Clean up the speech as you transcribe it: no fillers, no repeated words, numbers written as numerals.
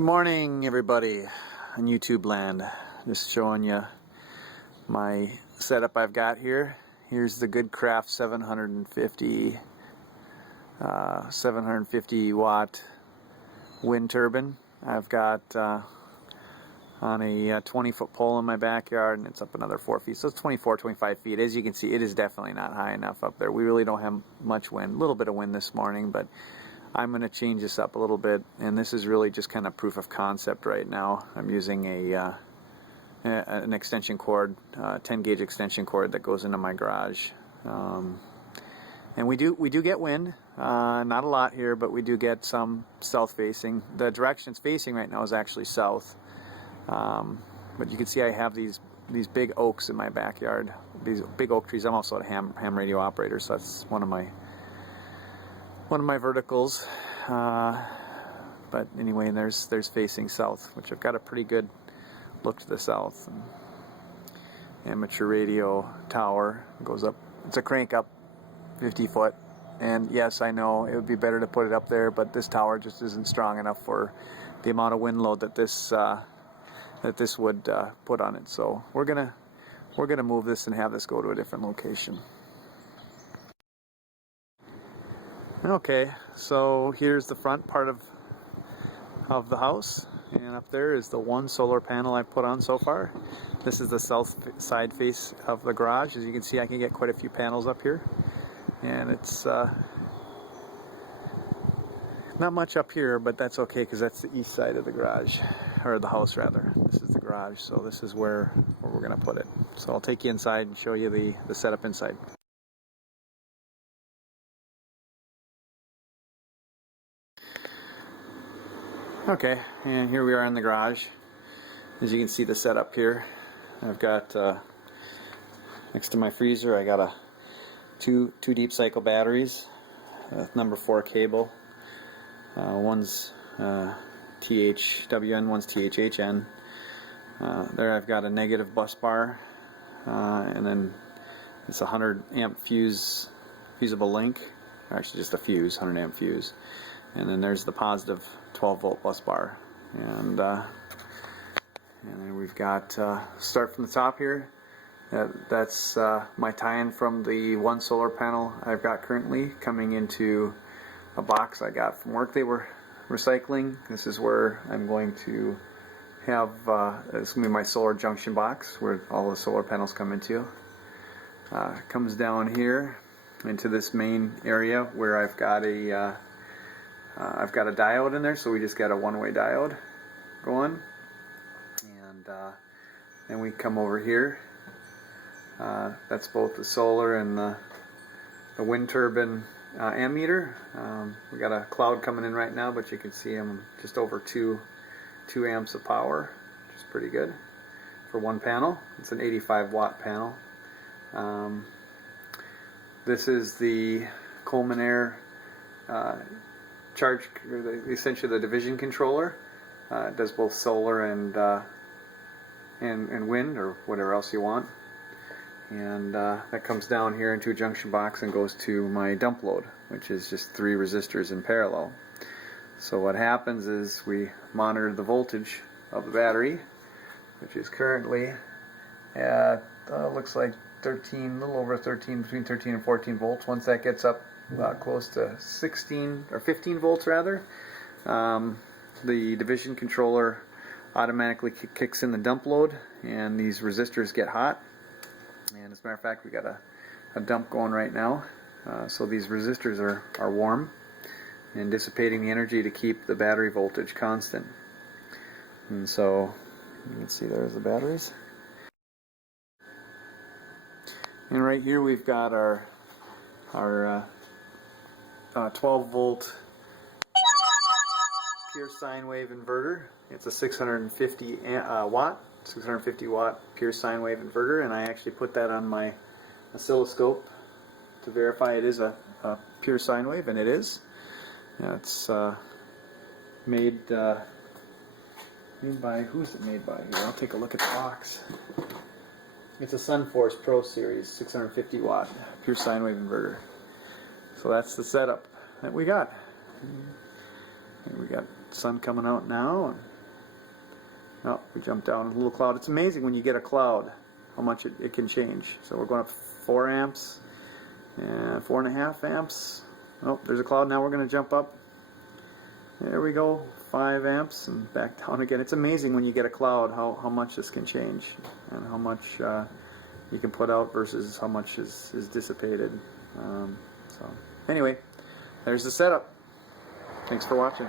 Good morning, everybody on YouTube land. Just showing you my setup I've got here. Here's the Goodcraft 750 watt wind turbine. I've got on a 20-foot pole in my backyard, and it's up another 4 feet, so it's 25 feet. As you can see, it is definitely not high enough up there. We really don't have much wind, a little bit of wind this morning, but I'm going to change this up a little bit, and this is really just kind of proof of concept right now. I'm using an extension cord, 10 gauge extension cord that goes into my garage, and we do get wind, not a lot here, but we do get some south facing. The direction it's facing right now is actually south, but you can see I have these big oaks in my backyard, these big oak trees. I'm also a ham radio operator, so that's one of my verticals, but anyway, there's facing south, which I've got a pretty good look to the south. Amateur radio tower goes up. It's a crank up 50 foot, and yes, I know it would be better to put it up there, but this tower just isn't strong enough for the amount of wind load that this would put on it. So we're gonna move this and have this go to a different location. Okay, so here's the front part of the house, and up there is the one solar panel I've put on so far. This is the south side face of the garage. As you can see, I can get quite a few panels up here, and it's not much up here, but that's okay because that's the east side of the garage, or the house rather. This is the garage, so this is where we're gonna put it. So I'll take you inside and show you the setup inside. Okay, and here we are in the garage. As you can see, the setup here, I've got next to my freezer, I got two deep cycle batteries, number 4 cable. One's THWN, one's THHN. There I've got a negative bus bar, and then it's a 100 amp fusible link, or actually just a fuse, 100 amp fuse. And then there's the positive 12 volt bus bar, and then we've got start from the top here. That's my tie-in from the one solar panel I've got currently coming into a box I got from work they were recycling. This is where I'm going to have this is going to be my solar junction box where all the solar panels come into. Comes down here into this main area where I've got a diode in there, so we just got a one-way diode going, and then we come over here. That's both the solar and the wind turbine ammeter. We got a cloud coming in right now, but you can see I'm just over 2 amps of power, which is pretty good for one panel. It's an 85 watt panel. This is the Coleman Air charge, essentially the division controller. It does both solar and wind, or whatever else you want. And that comes down here into a junction box and goes to my dump load, which is just 3 resistors in parallel. So what happens is we monitor the voltage of the battery, which is currently at looks like 13, a little over 13, between 13 and 14 volts. Once that gets up close to 16 or 15 volts rather, the division controller automatically kicks in the dump load, and these resistors get hot. And as a matter of fact, we got a dump going right now, so these resistors are warm and dissipating the energy to keep the battery voltage constant. And so you can see there's the batteries, and right here we've got our 12 volt pure sine wave inverter. It's a 650 watt pure sine wave inverter, and I actually put that on my oscilloscope to verify it is a pure sine wave, and it is. It's made by, who's it made by here? I'll take a look at the box. It's a SunForce Pro Series 650 watt pure sine wave inverter. So that's the setup that we got. And we got sun coming out now, and Oh, we jumped down a little cloud. It's amazing when you get a cloud how much it can change. So we're going up 4 amps and 4.5 amps. Oh, there's a cloud. Now we're going to jump up. There we go, 5 amps and back down again. It's amazing when you get a cloud how much this can change and how much you can put out versus how much is dissipated. So anyway, there's the setup. Thanks for watching.